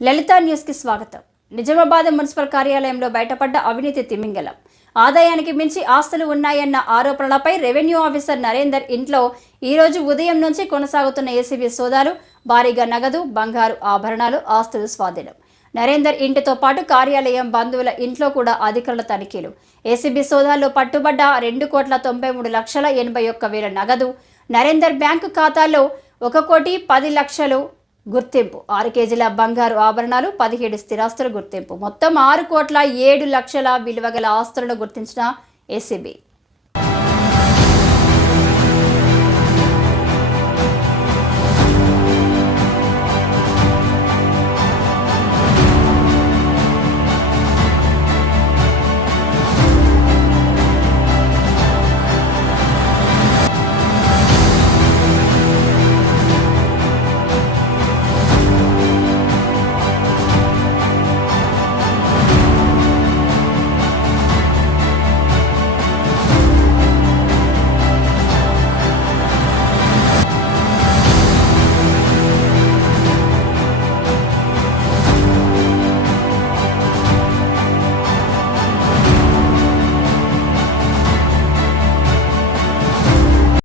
లలిత న్యూస్కి స్వాగతం. నిజామాబాద్ మున్సిపల్ కార్యాలయంలో బయటపడ్డ అవినీతి తిమింగలం. ఆదాయానికి మించి ఆస్తులు ఉన్నాయన్న ఆరోపణలపై రెవెన్యూ ఆఫీసర్ నరేందర్ ఇంట్లో ఈరోజు ఉదయం నుంచి కొనసాగుతున్న ఏసీబీ సోదాలు భారీగా నగదు బంగారు ఆభరణాలు ఆస్తులు స్వాధీనం. నరేందర్ ఇంటితో పాటు కార్యాలయం బంధువుల ఇంట్లో కూడా అధికారుల తనిఖీలు. ఏసీబీ సోదాల్లో పట్టుబడ్డ రెండు కోట్ల తొంభై మూడు లక్షల ఎనభై ఒక్క వేల నగదు. నరేందర్ బ్యాంకు ఖాతాల్లో ఒక కోటి పది లక్షలు గుర్తింపు. ఆరు కేజీల బంగారు ఆభరణాలు పదిహేడు స్థిరాస్తుల గుర్తింపు. మొత్తం ఆరు కోట్ల ఏడు లక్షల విలువ గల ఆస్తులను గుర్తించిన ఏసీబీ.